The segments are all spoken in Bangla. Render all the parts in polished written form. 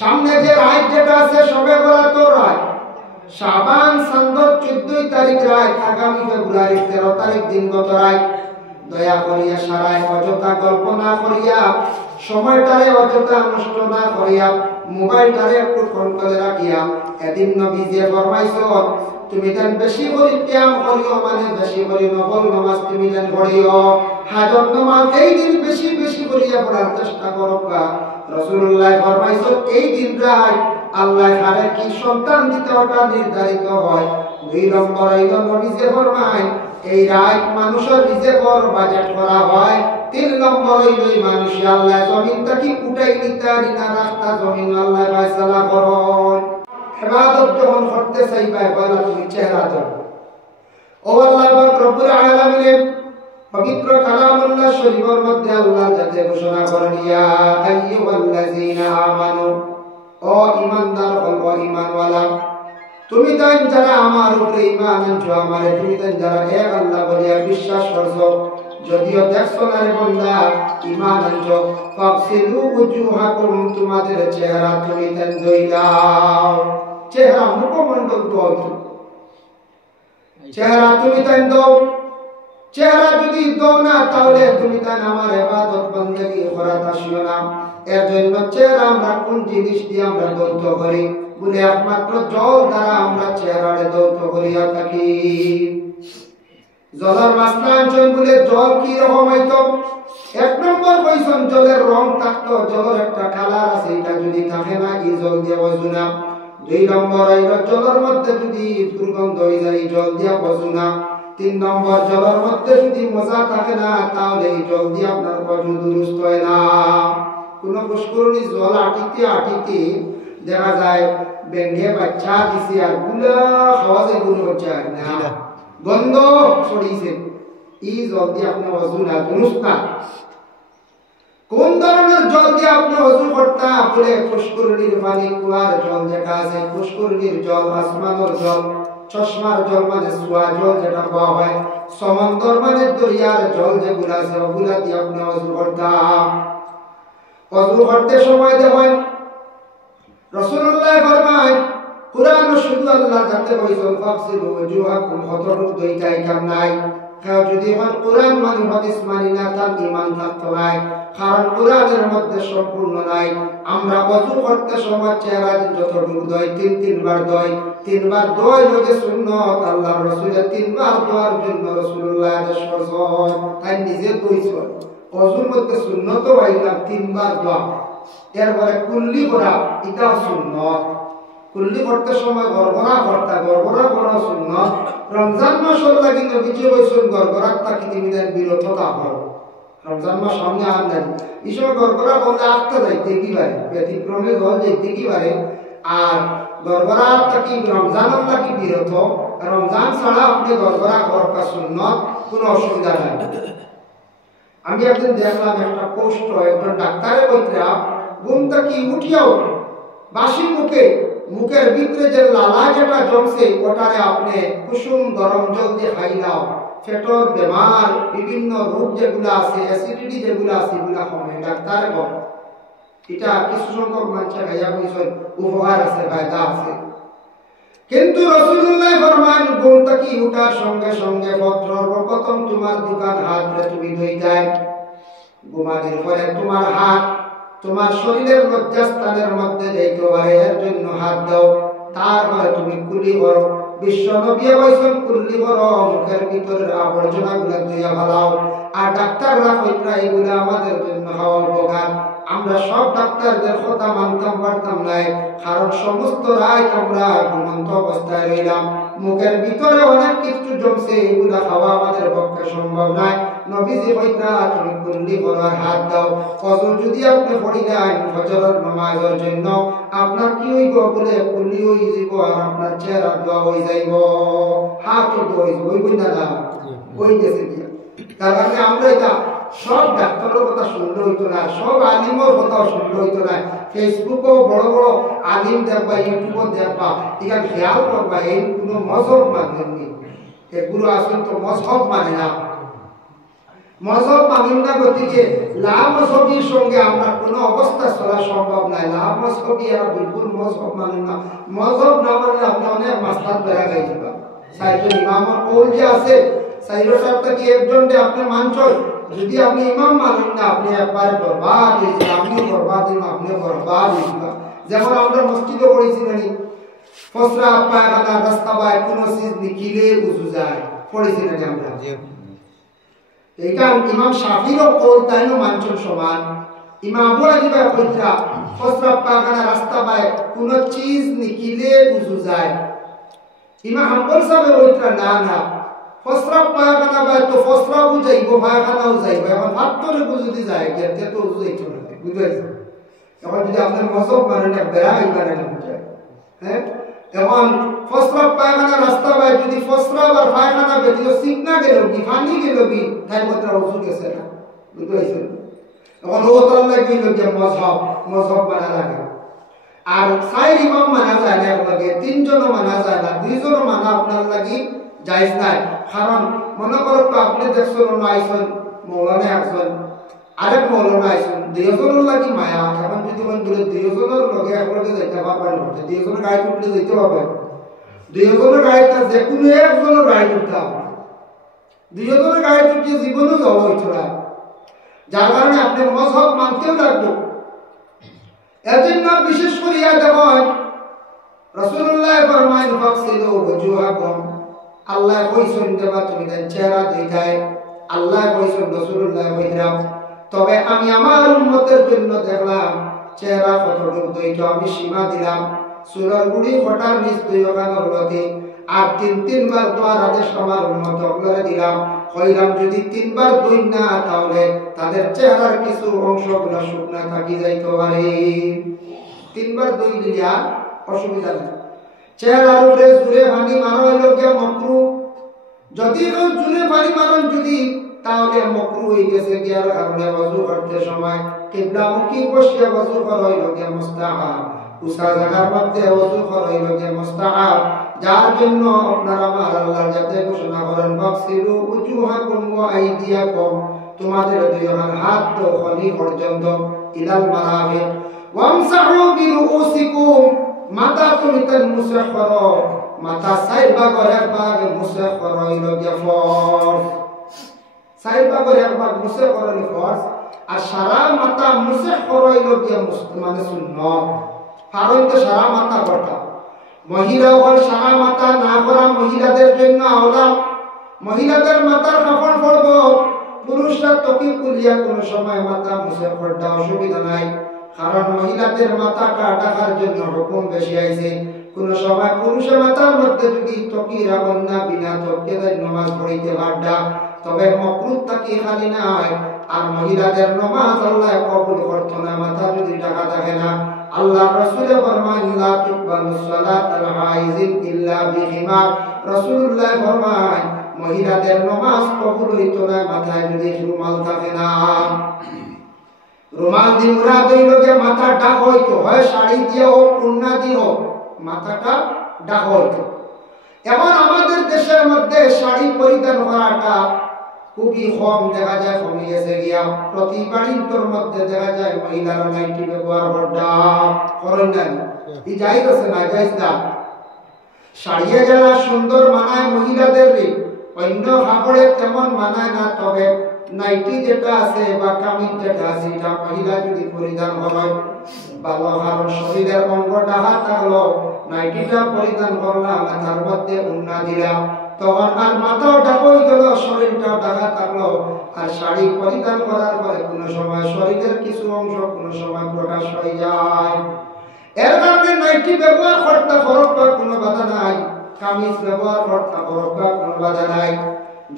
সামনে যে রাত যেটা আছে সবে বরাত রাত, শাবান চাঁদর 14 তারিখ রাত, আগামী ফেব্রুয়ারি 13 তারিখ দিনগত রাত। দয়া করিয়া সারায় অযথা কল্পনা করিয়া, সময়টারে অযথা নষ্ট না করিয়া, মোবাইলটারে একটু কন্ট্রোলে রাখিয়া, এদিন নবী যে ফরমাইছো তুমি দেন বেশি করে ব্যায়াম করিও, মানে বেশি করে নফল নামাজ তুমি দেন পড়িও, হাজত নামাজ এই দিন বেশি বেশি করিয়া পড়ার চেষ্টা করো। রাসূলুল্লাহ ফরমাইছো এই দিন রাত আল্লাহ কারে কি সন্তান দিতে ওটা নির্ধারিত হয়। 2 নম্বর এই নবী যে ফরমায় এই রাত মানুষের রিজেকর বাজেট করা হয়। 3 নম্বর এই মানুষ আল্লাহ জমিনটা কি উঠাই নিতে না রাস্তা জমিন আল্লাহ ফয়সালা করেন। ইবাদত যখন করতে চাইবা বলা তুমি চেহারা দাও। ও আল্লাহ পাক রব্বুল আলামিন পবিত্র কালামুল্লাহ শরীফের মধ্যে আল্লাহ যাতে ঘোষণা করেন ইয়া আইয়ুহাল্লাযীনা আমানু, ও ঈমানদার ও ঈমানওয়ালা, তুমি তাই যারা আমার উপরে ঈমান আনছো, আমারে তুমি তাই যারা এক আল্লাহ বলিয়া বিশ্বাস করছো, যদিও দেখছো না রে বান্দা ঈমান আনছো, ফাকসিলু উজুহাকুম, তোমাদের চেহারা তুমি তাই ধুই দাও। চেহারা মুখমণ্ডল ধোও, চেহারা তুমি তাই দাও। চেহারা যদি দাও না তাহলে তুমি তাই আমার ইবাদত বندگی করা আসিও না। এর জন্য চেহারা আমরা কোন জিনিস দিয়ে আমরা দৌত করি বলে একমাত্র জল দ্বারা আমরা চেহারারে দৌত করিয়া থাকি। জলের মাসলা আনছেন বলে জল কি রকম হইতো? 1 নম্বর কইছেন জলের রং থাকতো, জলের একটা কালার আছে, এটা যদি থাকে না এই জল দিয়ে ওযু না। 2 নম্বর হইল জলের মধ্যে যদি দুর্গন্ধ হয়ে যায় জল দিয়ে ওযু না। 3 নম্বর জলের মধ্যে যদি মজা থাকে না তাহলে এই জল দিয়ে আপনার ওযু দুরুস্ত হয় না। কোন পুষ্করণী জল আটিতে আটিতে দেখা যায় বেঙ্গে বাচ্চা দিছে আর গুলা খাওয়া যায় গুলো হচ্ছে না, গন্ধ ছড়িয়েছে, এই জল দিয়ে আপনি ওযু না দুরুস্ত না। কোন ধরনের জল দিয়ে আপনি ওযু করতে বলে পুষ্করণীর পানি, কুয়ার জল যেটা আছে, পুষ্করণীর জল, আসমানের জল, চশমার জল মানে সুয়া জল যেটা পাওয়া হয়, সমুদ্র মানে দরিয়ার জল যেগুলো আছে ওগুলা দিয়ে আপনি ওযু করতাম। ওযু করতে সময় দেখেন রাসূলুল্লাহ ফরমায় কুরআন শুধু আল্লাহ যাতে কইছেন ফাকসিলু ওয়াজুহাকুম, হতরূপ দুইটাই কাম নাই। কেউ যদি কোরআন মানে হাদিস মানি না তার ঈমান থাকতো নাই, কারণ কোরআনের মধ্যে সম্পূর্ণ নাই। আমরা ওযু করতে সময় চেহারা যতটুকু দয় 3 বার দয়, 3 বার দয় যদি সুন্নাত আল্লাহর রাসূলের 3 বার দোয়ার জন্য রাসূলুল্লাহ আদেশ করেছেন, তাই নিজে কইছেন ওযুর মধ্যে সুন্নাত হইলা 3 বার দোয়া, এরপরে কুল্লি করা এটা সুন্নাত। কুল্লি করতে সময় গড়গড়া করতে, গড়গড়া করা সুন্নাত। রমজান মাস হলো কিন্তু নবীজি কইছেন গড়গড়ার তাকি তুমি বিরত থাকো। রমজান মাস সামনে আর নাই, এই সময় গড়গড়া করলে আটটা যাইতে কি পারে, ব্যতিক্রমে জল যাইতে কি পারে। আর গড়গড়া তাকি রমজানের লাগি বিরত, রমজান ছাড়া আপনি গড়গড়া করা সুন্নাত, কোনো অসুবিধা নাই। আমি একদিন দেখলাম একটা পোস্ট, একজন ডাক্তারে কইরা ঘুম থেকে উঠিয়াও বাসি মুখের ভিতরে যে লালা যেটা জমছে ওটারে আপনি কুসুম গরম জল দিয়ে খাইলাও, পেটের বেমার বিভিন্ন রোগ যেগুলো আছে, অ্যাসিডিটি যেগুলো আছে এগুলো কমে। ডাক্তারে বলে এটা কিছু সংখ্যক মানুষ খাইয়া কইছেন উপকার আছে, ফায়দা আছে। কিন্তু রাসূলুল্লাহ ফরমান ঘুম থেকে উঠার সঙ্গে সঙ্গে প্রথম তোমার দোকান হাতরে তুমি ধুইতাই, ঘুমানোর পরে তোমার হাত তোমার শরীরের মধ্যস্থানের মধ্যে যাইতে পারে এর জন্য হাত দাও, তারপরে তুমি কুলি করো। বিশ্ব নবী বলেছেন কুলি করো, মুখের ভিতরের আবর্জনাগুলো ধুইয়া ফেলাও। আর ডাক্তাররা কইরা এগুলো আমাদের জন্য হওয়া উপকার। আমরা সব ডাক্তারদের কথা মানতাম পারতাম নাই, কারণ সমস্ত রাত আমরা ঘুমন্ত অবস্থায় রইলাম, মুখের ভিতরে অনেক কিছু জমছে, এগুলা খাওয়া আমাদের পক্ষে সম্ভব নয়। নবীজি কইরা তুমি কুল্লি করার হাত দাও। ওযু যদি আপনি পড়িলেন ফজরের নামাজের জন্য আপনার কি হইব বলে কুল্লি হয়ে যাব আর আপনার চেহারা দোয়া হয়ে যাইব, হাত ধোয়া হইব না না ওই গেছে কি। তার মানে আমরা এটা সব ডাক্তারের কথা শুনলে হইতো না, সব আলিমের কথা শুনলে হইতো না। ফেসবুকও বড় বড় আলিম দেখবা, ইউটিউবও দেখবা, এটা খেয়াল করবা এই কোনো মজহব মানেননি, এগুলো আসলে তো মজহব মানে না। মজহব মানুন না, গতিকে লা মজহবির সঙ্গে আমরা কোনো অবস্থা চলা সম্ভব নাই। লা মজহবি এরা বিলকুল মজহব মানুন না। মজহব না মানলে আপনি অনেক মাস্তান বেড়া গাই যাবেন। সাইজন ইমামর কৌল যে আছে, সাইরোটার থেকে একজনকে আপনি মানছল, যদি আপনি ইমাম মানুন না, আপনি একবার বরবাদ হয়েছে, আপনিও বরবাদ হইব, আপনিও বরবাদ হয়েছিল। যেমন আমরা মসজিদে পড়েছিলেন, ফসরা পায়খানা রাস্তা বাই কোনো চিজ নিখিলে উজু যায়, পড়েছিলেন আমরা। এইটা ইমাম শাফিরও কৌল তাইনো মানছল সমান। ইমাম আবু হানিফা কইরা ফসরা পায়খানা রাস্তা বাই কোনো চিজ নিখিলে উজু যায়। ইমাম হাম্বল সাহেব কইরা না না, ফসরা পায়খানা বাই তো ফসরা বুঝাইব, পায়খানাও যাইব। এখন ভাতরে যদি যায় গেতে তো উজু যাইতো না, বুঝাইছে? এখন যদি আপনার মজহব মানে না বেড়া হইবারে না বুঝায়, হ্যাঁ? এখন ফসরা পায়খানা রাস্তা বাই যদি ফসরা আর পায়খানা বেদিও সিগনা গেল কি পানি গেল কি তাই কথা উজু গেছে না, বুঝাইছে? এখন ও তার লাগি যে মজহব মানা লাগে। আর চার ইমাম মানা যায় না লাগে, তিনজনও মানা যায় না, দুইজনও মানা আপনার লাগি জায়েজ নাই। কারণ মনে করো আপনি দেখছেন আইসন মৌলানা একজন, আরেক মৌলানা আইসন, দুইজনের লাগি মায়া। এখন যদি মন বলে দুইজনের লগে একলগে যাইতে পারবেন না, দুইজনের গাড়ি উঠলে যাইতে হবে, দুইজনের গাড়িটা যে কোনো একজনের গাড়ি উঠতে হবে, দুইজনের গাড়ি উঠে জীবনও যাওয়া হইতো না। যার কারণে আপনি মজহব মানতেও লাগবে। এজন্য বিশেষ করিয়া দেখুন রাসূলুল্লাহ ফরমায়েন ফাকসিলু ওয়াজুহাকুম, আল্লাহ কইছেন দেবা তুমি তার চেহারা ধুইতাই, আল্লাহ কইছেন রাসূলুল্লাহ কইরা। তবে আমি আমার উম্মতের জন্য দেখলাম চেহারা কতটুকু ধুইতো আমি সীমা দিলাম, সূরার গুড়ি ফটার নিচ দুইখানা হলতে, আর তিনবার দোয়ার আদেশ আমার উম্মত করে দিলাম। কইলাম যদি তিনবার দুই না তাহলে তাদের চেহারার কিছু অংশগুলো শুকনা থাকি যাইতে পারে। তিনবার দুই দিলে অসুবিধা নেই। চেহারার উপরে জুড়ে পানি মারা হইল গিয়া মকরু, যদি জুড়ে পানি মারন যদি তাহলে মকরু হয়ে গেছে গিয়ার কারণে ওযু করতে সময় কিবলামুখী বসিয়া ওযু করা হইল গিয়া মুস্তাহাব, উসা জায়গার মধ্যে ওযু করা হইল গিয়া মুস্তাহাব। যার জন্য আপনারা আমার আল্লাহ যাতে ঘোষণা করেন ফাকসিলু উজুহাকুম ওয়া আইদিয়াকুম, তোমাদের দুই হাত তো খনি পর্যন্ত, ইলাল মারাফিক ওয়ামসাহু বিরুউসিকুম, মাথা তুমি তার মুছে করো, মাথা সাইড ভাগের এক ভাগ মুছে করো হইল গিয়া ফরজ, সাইড ভাগের এক ভাগ মুছে করো হইল ফরজ, আর সারা মাথা মুছে করো হইল গিয়া মানে সুন্নাত। কারণ তো সারা মাথা করতে মহিলা হল, সারা মাথা না করা মহিলাদের জন্য আওলা। মহিলাদের মাথার কাপড় পরব, পুরুষরা টকি কুলিয়া কোনো সময় মাথা মুছে পড়তে অসুবিধা নাই, কারণ মহিলাদের মাথাটা ঢাকার জন্য হুকুম বেশি আইছে। কোন সময় পুরুষের মাথার মধ্যে যদি টকি রাখেন না, বিনা টকে নামাজ পড়িতে পারডা, তবে মাকরুহ তাকি খালি নাই। আর মহিলাদের নামাজ আল্লাহ কবুল করত না মাথা যদি ঢাকা থাকে না। আল্লাহ রাসূল ফরমান লা তুকবালুস সালাতুল হাইজিন ইল্লা বিহিমার, রাসূলুল্লাহ ফরমান মহিলাদের নামাজ কবুল হইতো না মাথায় যদি রুমাল থাকে না। রুমাল দিয়ে মুরাদ হইল যে মাথা ঢাকা হইতো, হয় শাড়ি দিয়ে হোক ওড়না দিয়ে হোক মাথাটা ঢাকা হইতো। এখন আমাদের দেশের মধ্যে শাড়ি পরিধান করাটা খুবই কম দেখা যায়, কমে গেছে গিয়া। প্রতি বাড়ির মধ্যে দেখা যায় মহিলারা নাইটি ব্যবহার করেন না, এই জায়েজ আছে না? জায়েজ না। শাড়িয়ে গেলা সুন্দর মানায় মহিলাদের, অন্য কাপড়ে তেমন মানায় না। তবে নাইটি যেটা আছে বা কামিজ যেটা আছে এটা মহিলা যদি পরিধান করে ভালো, কারণ শরীরের অঙ্গ ঢাকা থাকলো, নাইটিটা পরিধান করলাম তার মধ্যে ওড়না দিলাম, তখন আর মাথাও ঢাকা হয়ে গেল, শরীরটাও ঢাকা থাকলো। আর শাড়ি পরিধান করার পরে কোনো সময় শরীরের কিছু অংশ কোনো সময় প্রকাশ হয়ে যায়। এর কারণে নাইটি ব্যবহার করতে ফরক কোনো বাধা নাই, কামিজ ব্যবহার করতে ফরক কোনো বাধা নাই।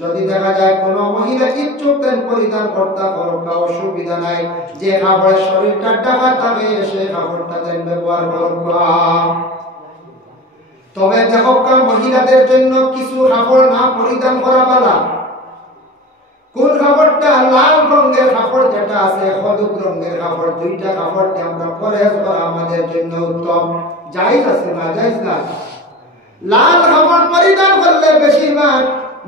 যদি দেখা যায় কোনো মহিলা ইচ্ছুক তেন পরিধান করতে ফরক অসুবিধা নাই, যে কাপড়ের শরীরটা ঢাকা থাকে সে কাপড়টা তেন ব্যবহার করবা। তবে দেখো মহিলাদের জন্য কিছু কাপড় না পরিধান করা বালা। কোন কাপড়টা? লাল রঙের কাপড় যেটা আছে, হলুদ রঙের কাপড়, দুইটা কাপড়কে আমরা পরহেজ করা আমাদের জন্য উত্তম। জায়েজ আছে না? জায়েজ না। লাল কাপড় পরিধান করলে বেশিরভাগ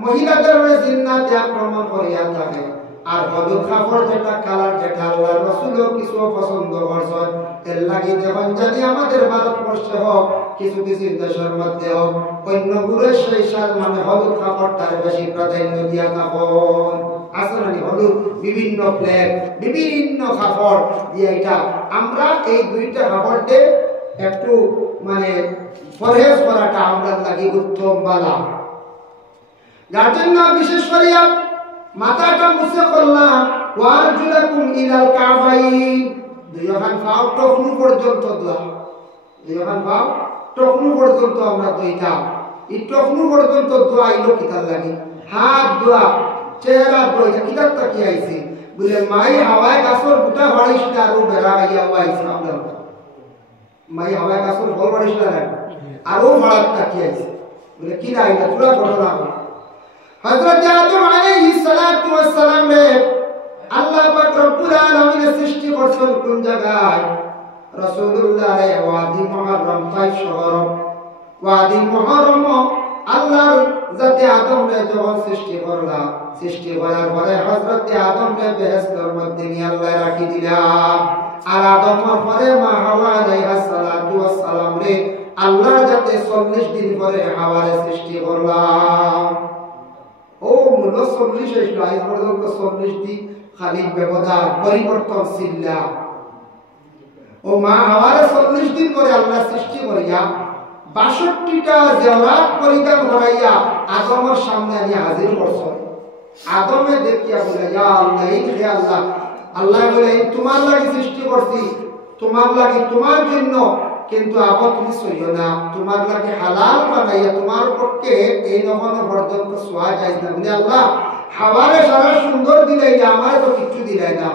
মহিলাদের জিন্নাতে আক্রমণ করিয়া থাকে, আর হলুদ কাপড় যেটা কালার যেটা আল্লাহ রাসূলও কিছু পছন্দ করছেন এর লাগি যখন জানি আমাদের ভারতবর্ষে হোক কিছু কিছু দেশের মধ্যে হোক অন্য গুড়ের সেই সাল মানে হলুদ কাপড়টার বেশি প্রাধান্য দিয়া কাপড় আসলে হলুদ বিভিন্ন ফ্ল্যাগ বিভিন্ন কাপড় দিয়ে এটা আমরা এই দুইটা কাপড়তে একটু মানে পরহেজ করাটা আমরা লাগি উত্তম বালা যার জন্য বিশেষ করে মাথাটা মুছে করলাম ওয়ারজুলাকুম ইলাল কাবাইন দুইখান পাও টকনু পর্যন্ত দোয়া দুইখান পাও টকনু পর্যন্ত আমরা দুইটা এই টকনু পর্যন্ত দোয়া ইলো কিতার লাগে হাত দোয়া চেহারা দোয়া কিতাবটা কি আইছে বলে মাই হাওয়ায় গাছর গোটা বাড়িস না আর বেড়া গাইয়া আইছে আমরা মাই হাওয়ায় গাছর ফল বাড়িস না আরো ভাড়াটা কি আইছে বলে কি না এটা পুরা ঘটনা হযরত আদম আলাইহিস সালাতু ওয়াস সালাম রে আল্লাহ পাক রব্বুল আলামিন সৃষ্টি করছেন কোন জায়গায় রাসূলুল্লাহ রে ওয়াদি মুহররম তাই শহর ওয়াদি মুহররম আল্লাহর জাতে আদম রে যখন সৃষ্টি করলা সৃষ্টি করার পরে হযরত আদম রে বেহেশতের মধ্যে নিয়ে আল্লাহ রাখি দিলা আর আদমের পরে মা হাওয়া আলাইহিস সালাতু ওয়াস সালাম রে আল্লাহ জাতে 40 দিন পরে হাওয়ারে সৃষ্টি করলা ও মূল 40 আসলো আজ পর্যন্ত 40 দিন খালি ব্যবধান পরিবর্তন ছিল ও মা হাওয়ারে 40 দিন পরে আল্লাহ সৃষ্টি করিয়া 62টা জেওরাত পরিধান করাইয়া আদমের সামনে নিয়ে হাজির করছেন আদমে দেখিয়া বলে ইয়া আল্লাহ এই হে আল্লাহ আল্লাহ বলে তোমার লাগি সৃষ্টি করছি তোমার লাগি তোমার জন্য কিন্তু আবার তুমি সইও না তোমার লাগে হালাল বানাইয়া তোমার পক্ষে এই নমন পর্যন্ত সোয়া যায় না বলে আল্লাহ হাওয়ারে সারা সুন্দর দিলাই না আমার তো কিছু দিলাই না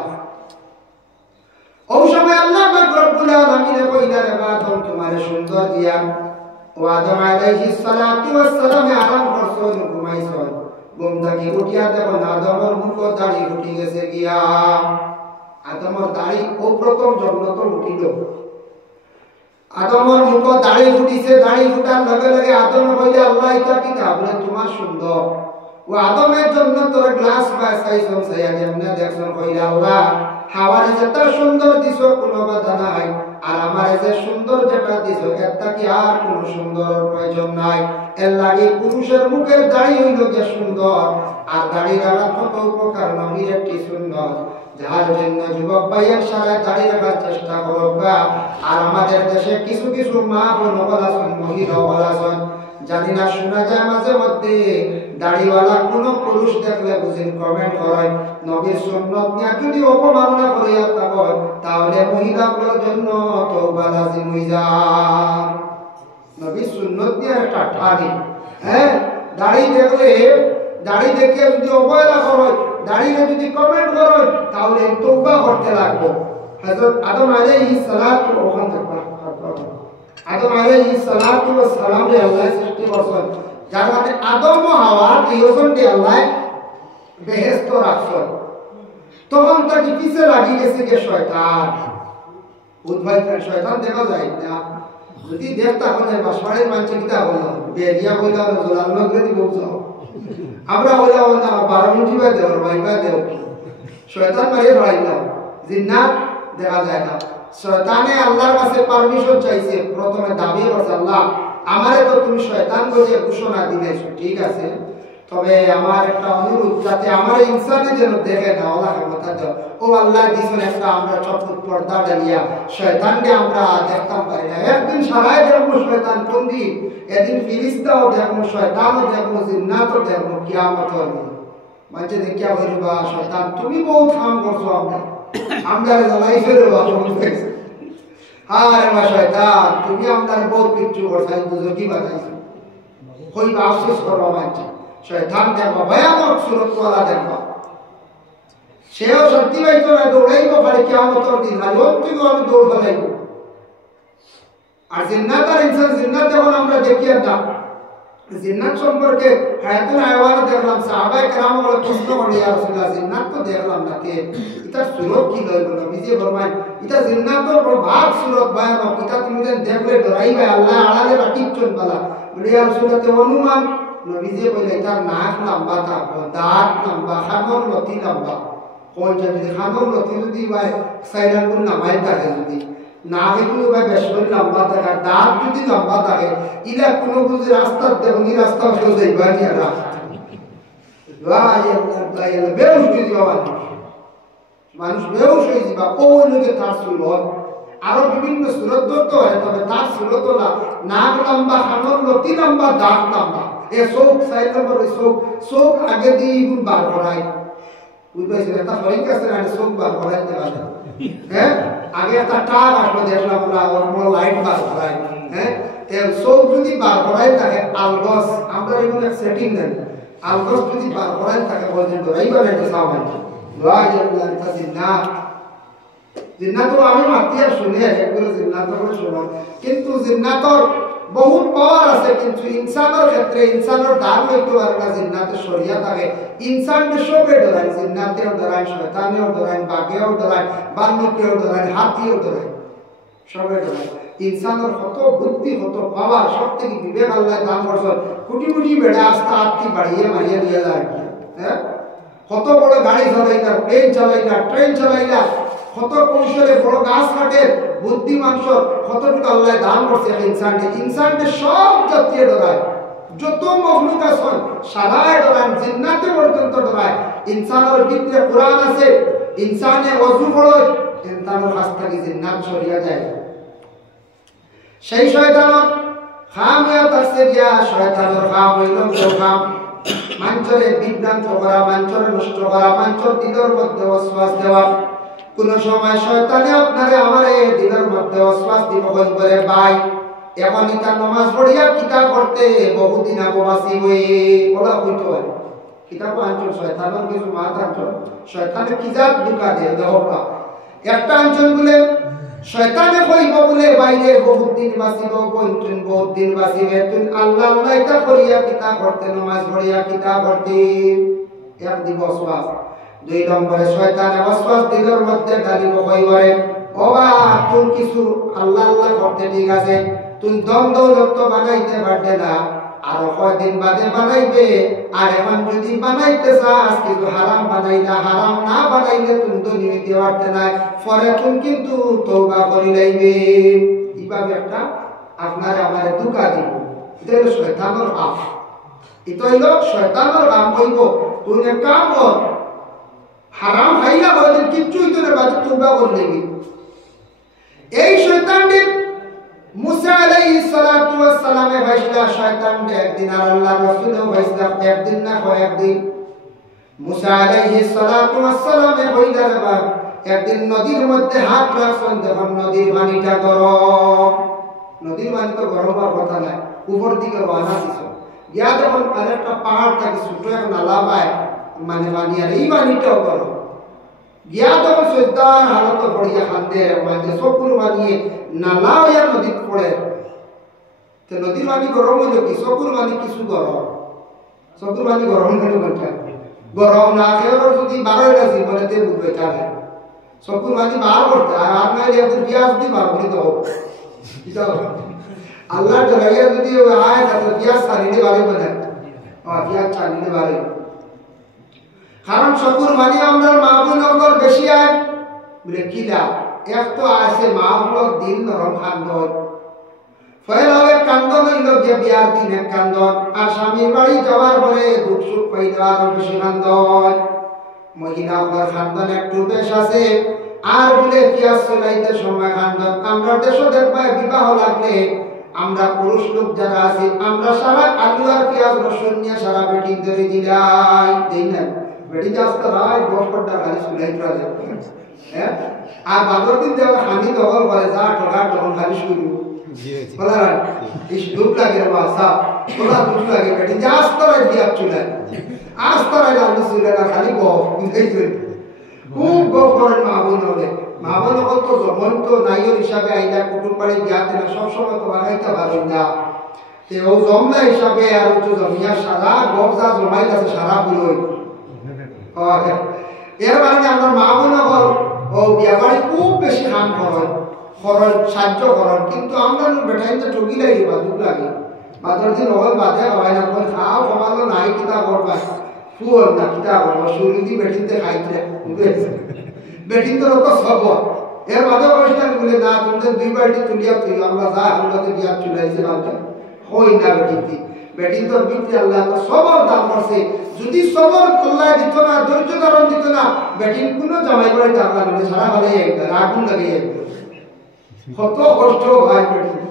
ওই সময় আল্লাহ পাক রব্বুল আলামিন কইলা রে আদম তোমারে সুন্দর দিয়া ও আদম আলাইহিস সালাতু ওয়াস সালাম আরাম করছেন ঘুমাইছেন ঘুম থেকে উঠিয়া দেখো আদমের মুখ দাড়ি উঠে গেছে গিয়া আদমের দাড়ি ও প্রথম জন্নত উঠিল আদমের মুখ দাড়ি ফুটিছে দাড়ি ফুটার লগে লগে আদম কইলে আল্লাহ এটা কি না বলে তোমার সুন্দর ও আদমের জন্য তোর গ্লাস বাসাইছন সাইয়া যেমনে দেখছন কইলে আল্লাহ হাওয়ারে যেটা সুন্দর দিছো কোনো বাধা নাই আর আমারে যে সুন্দর যেটা দিছো এটা কি আর কোনো সুন্দর প্রয়োজন নাই এর লাগে পুরুষের মুখের দাড়ি হইল যে সুন্দর আর দাড়ি রাখা কত উপকার নবীর একটি সুন্দর যার জন্য যুবক ভাইয়ের সারা দাড়ি রাখার চেষ্টা করবা আর আমাদের দেশে কিছু কিছু মা বোন বলাছেন মহিলা বলাছেন জানি না শোনা যায় মাঝে মধ্যে দাড়িওয়ালা কোন পুরুষ দেখলে বুঝেন কমেন্ট করেন নবীর সুন্নত নিয়ে যদি অপমাননা করিয়া থাকো তাহলে মহিলাগুলোর জন্য তওবা লাজিম হয়ে যায় নবীর সুন্নত নিয়ে একটা ঠাড়ি হ্যাঁ দাড়ি দেখে যদি অবহেলা করো দাড়িকে যদি কমেন্ট করো তাহলে তওবা করতে লাগবে হযরত আদম আলাইহিস সালাতু ওখান থেকে আদম আলাইহিস সালাতু ওয়াস সালাম রে আল্লাহ সৃষ্টি করছেন যার মানে আদম ও হাওয়া দুইজনকে আল্লাহ বেহেশত রাখছেন তখন তাকে পিছে লাগি গেছে যে শয়তান উদ্ভাই শয়তান দেখা যায় না যদি দেখতা হলে বাসবাড়ির মানুষ কিতা বললো বেরিয়া বললো জোলাল নগরী বলছো আমরা বললাম না 12 মিনিট বাদে ওর ভাইবা দেও শয়তান মারিয়ে ধরাইল জিন্নাত দেখা যায় না শয়তানে আল্লাহর কাছে পারমিশন চাইছে প্রথমে দাবি করছে আল্লাহ আমারে তো তুমি শয়তান বলে ঘোষণা দিয়েছো ঠিক আছে তবে আমার একটা অনুরোধ যাতে আমার ইনসানে যেন দেখে না আল্লাহ কথা দাও ও আল্লাহ দিছেন একটা আমরা চটপট পর্দা ডালিয়া শয়তানকে আমরা দেখতাম পারি না একদিন সারাই দেখবো শয়তান কোন দিন এদিন ফিরিস্তাও দেখবো শয়তানও দেখবো জিন্নাতও দেখবো কিয়ামত হবে মাঝে দেখিয়া বলবা শয়তান তুমি বহুত কাম করছো আমরা জ্বালাই ফেলে আরে মা শয়তান তুমি আমাদের বহুত কিছু করছো দুজকি বানাইছো কইবা আফসোস করবা মাঝে শয়তান দেখবা ভয়ানক সুরতওয়ালা দেখবা সেও শক্তি পাইতো না দৌড়াইব পারে কিয়ামতের দিন আর অন্তিম আমি দৌড় ফেলাইব আর জিন্নাত আর ইনসান জিন্নাত যখন আমরা দেখি না জিন্নাত সম্পর্কে হায়াতুল হায়াওয়ান দেখলাম সাহাবায়ে কেরাম বলে প্রশ্ন করে ইয়া রাসূলুল্লাহ জিন্নাত তো দেখলাম না কে এটা সুরত কি লইব নবীজি ফরমায় এটা জিন্নাতের প্রভাব সুরত ভয়ানক এটা তুমি দেখলে ডরাইবে আল্লাহ আড়ালে রাখিছন বলা বলে ইয়া রাসূলুল্লাহ তে অনুমান নবীজি বলে এটা নাক লম্বা থাকবে দাঁত লম্বা খামর লতি লম্বা কলজা যদি খানোর লতি যদি ভাই সাইডান করে নামাই থাকে যদি না এগুলো ভাই বেশ করে লম্বা থাকে দাঁত যদি লম্বা থাকে ইলা কোনো বুঝি রাস্তার দেখুন রাস্তা কেউ যাইবা নি আর বেউস হয়ে যাওয়া মানুষ বেউস হয়ে যাবা ও লোকে তার সুলত আরো বিভিন্ন সুরত ধরতে হয় তবে তার সুরত নাক লম্বা খানোর লতি লম্বা দাঁত লম্বা এ চোখ সাইড নম্বর চোখ আগে দিয়ে বার করায় বুঝতে একটা ফরিক আছে না চোখ বার করাইতে পারে হ্যাঁ আগে একটা টার আসলো দেখলাম আমরা লাইট বার করাই হ্যাঁ চোখ যদি বার করাই থাকে আলগস আমরা এগুলো সেটিং দেন আলগস যদি বার করাই থাকে বলছেন ডরাই করে এটা সামান জিন্নাত আমি মাতি আর শুনে একগুলো জিন্নাত করে শুনো কিন্তু জিন্নাতর বহুত পাওয়ার আছে কিন্তু ইনসানের ক্ষেত্রে ইনসানের দাম হইতে পারে না জিন্নাতে শরিয়া থাকে ইনসান সবে ডরায় জিন্নাতেও ডরায় শয়তানেও ডরায় বাঘেও ডরায় বাল্যকেও ডরায় হাতিও ডরায় সবে ডরায় ইনসানের কত বুদ্ধি কত পাওয়ার সব থেকে বিবেক আল্লাহ দান করছে কোটি কোটি বেড়ে আস্তে আত্মি বাড়িয়ে মারিয়ে দিয়ে যায় হ্যাঁ কত বড় গাড়ি চালাই না প্লেন চালাই না ট্রেন চালাই না কত কৌশলে বড় গাছ কাটে বুদ্ধি মানুষ কতটুকু আল্লাহ দান করছে ইনসানকে সব জাতীয় ডরায় যত মখলুক আছে সারায় ডরায় জিন্নাতে পর্যন্ত ডরায় ইনসানের ভিতরে কোরআন আছে ইনসানে ওযু করে ইনসানের কাছ থেকে জিন্নাত সরিয়া যায় সেই শয়তান খামিয়াত আছে গিয়া শয়তানের খাম হইল খাম মাঞ্চরে বিভ্রান্ত করা মাঞ্চরে নষ্ট করা মাঞ্চর দিলের মধ্যে ওয়াসওয়াস দেওয়া কোন সময় শয়তানে আপনারে আমারে দিনের মধ্যে ওয়াসওয়াস দিব বলে ভাই এখন এটা নামাজ পড়িয়া কিতাব করতে বহুদিন উপবাসী হয়ে বলা হইতো হয় কিতাব আঞ্চল শয়তানের কিছু মাথা আঞ্চল শয়তানে কিজাব দুকা দেয় দেহটা একটা আঞ্চল বলে শয়তানে কইব বলে বাইরে বহুদিন বাসিব বইতুন বহুদিন বাসিবে তুই আল্লাহ আল্লাহ এটা করিয়া কিতাব করতে নামাজ পড়িয়া কিতাব করতে এক দিব ওয়াসওয়াস দুই নম্বরে শয়তানে ওয়াসওয়াস দিলের মধ্যে ডালিব কইবারে ওবা তুই কিছু আল্লাহ আল্লাহ করতে ঠিক আছে তুই দম দৌলত বানাইতে পারবে না আর কয়দিন বাদে বানাইবে আর এখন যদি বানাইতে চাস কিন্তু হারাম বানাইলা হারাম না বানাইলে তুমি তো নিমিতে পারতে না পরে তুমি কিন্তু তওবা করি লাইবে এইভাবে একটা আপনার আমার দুকা দিব এটা হলো শয়তানের কাম এটা হলো শয়তানের কাম কইব তুই এক কাম কর হারাম খাইলা বলে কিচ্ছু হইতো না বাদে তওবা করে নিবি এই শয়তানটি মুসা আলাইহিস সালাতু ওয়াস সালামে ভাইসলা শয়তানটি একদিন আর আল্লাহর রাসূলও ভাইসলা একদিন না কয়েকদিন মুসা আলাইহিস সালাতু ওয়াস সালামে কইলা রে একদিন নদীর মধ্যে হাত রাখছেন যখন নদীর পানিটা গরম নদীর পানি তো গরম হওয়ার কথা না উপর দিকে বানা ছিল গিয়া যখন আরেকটা পাহাড় থেকে ছোট একটা নালা পায় মানে পানি আর এই পানিটাও গরম গিয়া তখন শয়তান হালত পড়িয়া কান্দে মানে চকুর বানিয়ে নালা হইয়া নদীত পড়ে তো নদীর পানি গরম হইল কি চকুর পানি কিছু গরম চকুর পানি গরম কেন ঘন্টা গরম না খেয়ে যদি 12টা জীবনেতে বুঝবে থাকে চকুর পানি বার করতে আর নাই এদের পেঁয়াজ দিয়ে বার করে দেবো আল্লাহ জলাইয়া যদি আয় তাহলে পেঁয়াজ ছাড়িতে পারে বলে পেঁয়াজ ছাড়িতে পারে কারণ চকুর পানি আমরা মাহবুবনগর বেশি আয় বলে কি লাভ এক তো আছে মাহবুব দিন নরম খান্দন ফলে হবে কান্দন হইল গিয়ে বিয়ার দিন এক কান্দন আর স্বামীর বাড়ি যাওয়ার পরে দুঃখ সুখ পাইলে আরো বেশি কান্দন মহিলা আপনার খান্দন একটু বেশ আছে আর বলে পেঁয়াজ চলাইতে সময় কান্দন আমরা দেশও দেখবা বিবাহ লাগলে আমরা পুরুষ লোক যারা আছি আমরা সারা আলু আর পেঁয়াজ রসুন নিয়ে সারা বেটি ধরে দিলাই দেই না বেটি আসতে হয় 10 টাকা খালি শুনাই করা যাবে হ্যাঁ আর বাদর দিন যখন হানি দখল করে যা টাকা তখন খালি শুরু বলা এই দুঃখ লাগে রে বাসা তোরা দুঃখ লাগে বেটি যা আসতে হয় দিয়া চলে আসতে হয় আলু চলে না খালি গপ বুঝাইছেন খুব গপ করেন মাহবুব হলে মাহবুব হল তো জমন তো নাইয়ের হিসাবে আইলা কুটুম বাড়ি গিয়াতে না সবসময় তো বানাইতে পারেন না ও জমলা হিসাবে আর তো জমিয়া সারা গপ যা জমাই আছে সারা বুলই এর কারণে আমার মাহবুব হল ও বিয়াবাড়ি খুব বেশি কাম করেন খরচ সাহায্য করেন কিন্তু আমরা বেটাইতে ঠকি লাগি বা দুঃখ লাগে বাদর দিন হল বাদে হয় না খাও কমালো নাই কিতা করবা ফুল না কিতা করবো সুরুদি বেটিনতে খাইতে বেটিন তো তো সব এর মাঝে অনুষ্ঠান বলে না তুমি 2 বালতি তুলিয়া তুই আমরা যা আমরা তো দিয়া চুলাইছে বালতি হই না বেটিনতি বেটিন তো বিক্রি আল্লাহ তো সবর দান করছে যদি সবর আল্লাহ দিত না ধৈর্য ধারণ দিত না বেটিন কোনো জামাই করে আল্লাহ মানে সারা ভালো আগুন লাগে কত কষ্ট হয় বেটিন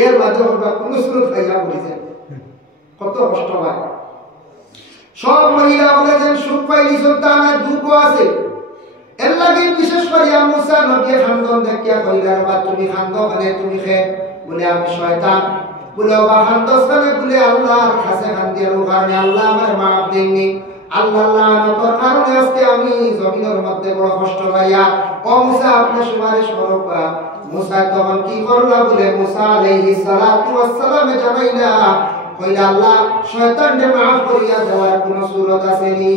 এর মাঝে আমরা কোনো সুরত খাইয়া পড়েছে কত কষ্ট হয় সব মহিলা বলে যে সুখ পাইলি সন্তানের দুঃখ আছে এর লাগে বিশেষ করে মুসা নবী খানদন দেখিয়া কইলার বা তুমি খানদো মানে তুমি খে বলে আমি শয়তান বলে বা খানদস মানে বলে আল্লাহর কাছে খান্দিয়ার কারণে আল্লাহ আমার মাফ দেননি আল্লাহ লানাতর কারণে আজকে আমি জমিনের মধ্যে বড় কষ্ট পাইয়া ও মুসা আপনি সুপারিশ করো মুসা তখন কি করলা বলে মুসা আলাইহিস সালাতু ওয়াস সালাম জানাইলা কইলা আল্লাহ শয়তানকে maaf করিয়া দেওয়ার কোন সুরত আছে নি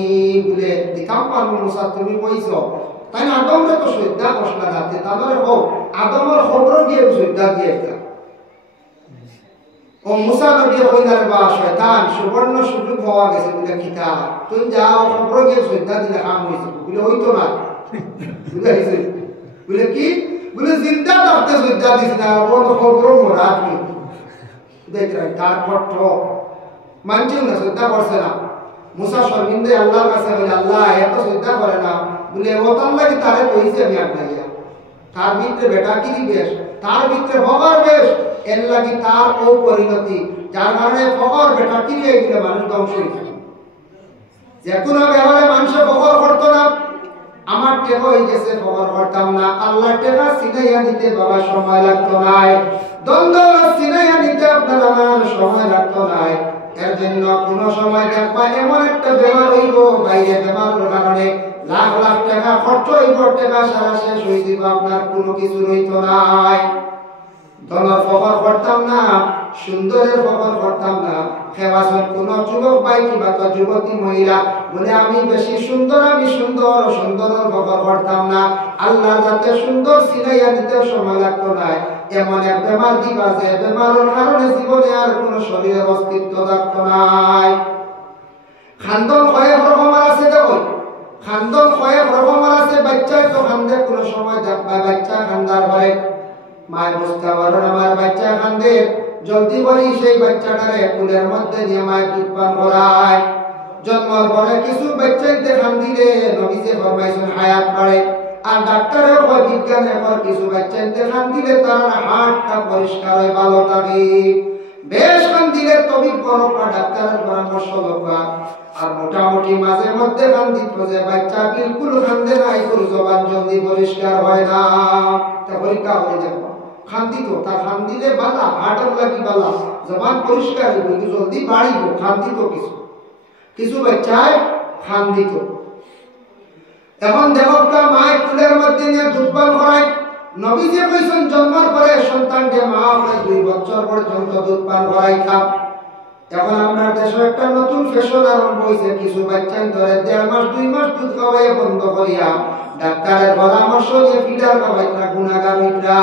বলে দিকাম পারবো মুসা তুমি কইছো তাই না আদমরে তো শ্রদ্ধা করছলা রাতে তাদের হোক আদমের খবর দিয়ে শ্রদ্ধা দিয়েছে ও মুসা নবী কইলা বা শয়তান সুবর্ণ সুযোগ হওয়া গেছে বলে কিতা তুই যাও খবর দিয়ে শ্রদ্ধা দিলে কাম হইছে বলে হইতো না বলে কি বলে জিন্দা রাখতে শ্রদ্ধা দিছ না বড় খবর মোরাদ কি দেখলেন তারপর তো মানছেন না শ্রদ্ধা করছে না মুসা শর্মিন্দে আল্লাহর কাছে বলে আল্লাহ এত শ্রদ্ধা করে না বলে ও তাল্লা কি তারে কইছে আমি আপনাকে তার ভিতরে বেটা কি বেশ তার ভিতরে ফকর বেশ এর লাগি তার ও পরিণতি যার কারণে ফকর বেটা কি এগুলো মানুষ ধ্বংস হইছে যে কোনো ব্যবহারে মানুষ ফকর করতো না আমার টেকা হয়ে গেছে ফকর করতাম না আল্লাহ টেকা সিনাইয়া দিতে বাবা সময় লাগতো না দ্বন্দ্ব সিনাইয়া দিতে আপনার আমার সময় লাগতো না এর জন্য কোন সময় দেখবা এমন একটা বেমার হইব বাইরে বেমারের কারণে লাখ লাখ টাকা খরচ হইব টাকা সারা শেষ হয়ে দিব আপনার কোনো কিছু রইতো নাই ধনের ফকর করতাম না সুন্দরের ফকর করতাম না খেবাসন কোন যুবক ভাই কিংবা তো যুবতী মহিলা বলে আমি বেশি সুন্দর আমি সুন্দর সুন্দরের ফকর করতাম না আল্লাহ যাতে সুন্দর সিনাইয়া দিতে সময় লাগতো না এমন এক বেমার দিবা যে বেমারের কারণে জীবনে আর কোনো শরীরের অস্তিত্ব থাকতো নাই খান্দন কয়েক রকমের আছে দেখো খান্দন কয়েক রকমের আছে বাচ্চায় তো খান্দে কোনো সময় দেখবা বাচ্চা খান্দার পরে মায়ের বুঝতে পারো আমার বাচ্চা কান্দে জলদি করে সেই বাচ্চাটারে কুলের মধ্যে নিয়ে মায়ের দুধ পান করায় জন্মের পরে কিছু বাচ্চাইতে কান্দিলে নবীজি ফরমাইছেন হায়াত বাড়ে আর ডাক্তারেও কয় বিজ্ঞানের পর কিছু বাচ্চাইতে কান্দিলে তার হার্টটা পরিষ্কার হয় ভালো থাকে বেশ কান্দিলে তবে কোনো ডাক্তারের পরামর্শ দরকার আর মোটামুটি মাঝে মধ্যে কান্দিত যে বাচ্চা বিলকুল কান্দে না এই জবান জলদি পরিষ্কার হয় না তা পরীক্ষা করে দেখো খান্দিত তা খান্দিলে বালা হার্টের লাগি বালা জবান পরিষ্কার হইব কিন্তু জলদি বাড়িব খান্দিত কিছু কিছু বাচ্চায় খান্দিত এখন দেবকা মায়ের কুলের মধ্যে নিয়ে দুধ পান করায় নবীজি কইছেন জন্মের পরে সন্তানকে মা হলে 2 বছর পর্যন্ত দুধ পান করাই খাব এখন আপনার দেশে একটা নতুন ফ্যাশন আরম্ভ হয়েছে কিছু বাচ্চা ধরে 1.5 মাস 2 মাস দুধ খাওয়াই বন্ধ করিয়া ডাক্তারের পরামর্শ নিয়ে ফিডার খাওয়াই না গুনাহগার হইরা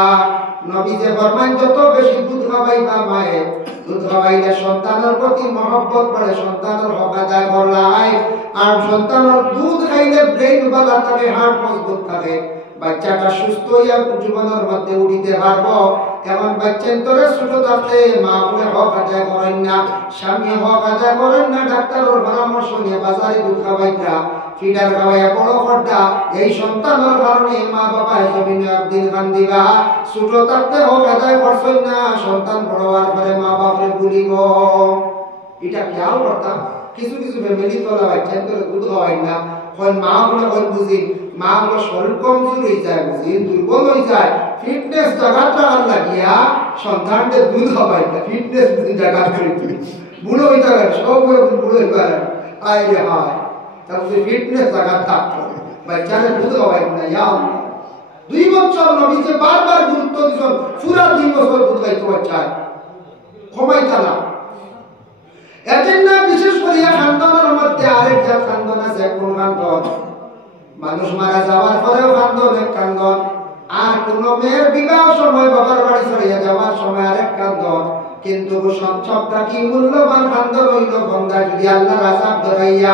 নবীজি ফরমান যত বেশি দুধ খাওয়াইবা মায়ে দুধ খাওয়াইলে সন্তানের প্রতি মহব্বত বাড়ে সন্তানের হক আদায় করলাই আর সন্তানের দুধ খাইলে ব্রেন ভালো থাকে হার্ট মজবুত থাকে বাচ্চাটা সুস্থ হইয়া জীবনের মধ্যে উঠিতে পারবো এমন বাচ্চা তোরে ছোট থাকতে মা বলে হক আদায় করেন না স্বামী হক আদায় করেন না ডাক্তারের পরামর্শ নিয়ে বাজারে দুধ খাওয়াইতা ফিডার খাওয়াইয়া বড় করতা এই সন্তানের কারণে মা বাবা জমিনে একদিন কান্দিবা ছোট থাকতে হক আদায় করছেন না সন্তান বড় হওয়ার পরে মা বাপরে ভুলিব এটা খেয়াল করতাম কিছু কিছু ফ্যামিলি তোলা বাচ্চা তোরে দুধ খাওয়াই না হয় মা বলে হয় বুঝি মা বলে শরীর কমজোর হয়ে যায় বুঝি দুর্বল হয়ে যায় ফিটনেস জায়গাটা লাগিয়া সন্তানকে দুধ খাওয়াই না ফিটনেস জায়গা করে তুই বুড়ো হয়ে যাবে সব বুড়ো হয়ে পারে আয় রে হায় তাহলে ফিটনেস জায়গা থাকতো বাচ্চাকে দুধ খাওয়াই না ইয়া 2 বছর নবীজি বারবার গুরুত্ব দিছেন পুরা 2 বছর দুধ খাইতে বাচ্চায় কমাইতা না এজন্য বিশেষ করে খানদানের মধ্যে আরেক জাত খানদান আছে কোন খানদান মানুষ মারা যাওয়ার পরেও খানদান এক খানদান আর কোন মেয়ের বিবাহ সময় বাবার বাড়ি ছড়িয়ে যাওয়ার সময় আরেক খানদান কিন্তু সবটা কি মূল্যবান খানদান হইল বন্দা যদি আল্লাহর আযাব ধরাইয়া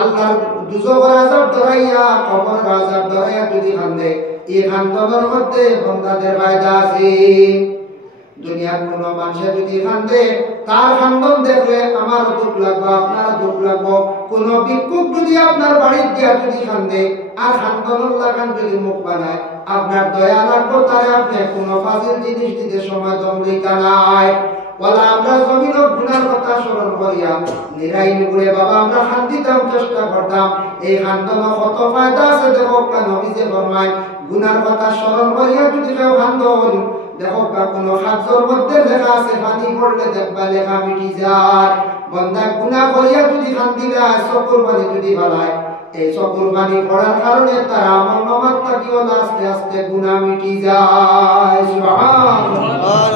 আল্লাহর দুজকের আযাব ডরাইয়া কবরের আযাব ডরাইয়া যদি কান্দে এই কান্দনের মধ্যে বান্দাদের ফায়দা আছে। দুনিয়ার কোন মানুষে যদি কান্দে তার কান্দন দেখলে আমার দুঃখ লাগবে, আপনার দুঃখ লাগবে। কোন ভিক্ষুক যদি আপনার বাড়ির দিয়া যদি কান্দে আর কান্দনের লাগান যদি মুখ বানায় আপনার দয়া লাগবে, তারে আপনি কোন ফাজিল জিনিস দিতে সময় দম লইতা নাই। বলা আমরা জমিন গুনার কথা স্মরণ করিয়া নিরাই নুপুরে বাবা আমরা শান্তিতাম চেষ্টা করতাম। এই কান্দন কত ফায়দা আছে দেখো, নবীজে ফরমায় গুনার কথা স্মরণ করিয়া যদি কেউ কান্দন দেখো কোন হাজর মধ্যে লেখা আছে পানি পড়লে দেখবা লেখা মিটি যায়। বন্দা গুনাহ করিয়া যদি শান্তি দেয় চকুর পানি যদি বালায় এই চকুর পানি পড়ার কারণে তার আমল নামাত থাকিও আস্তে আস্তে গুনাহ মিটি যায়। সুবহানাল্লাহ।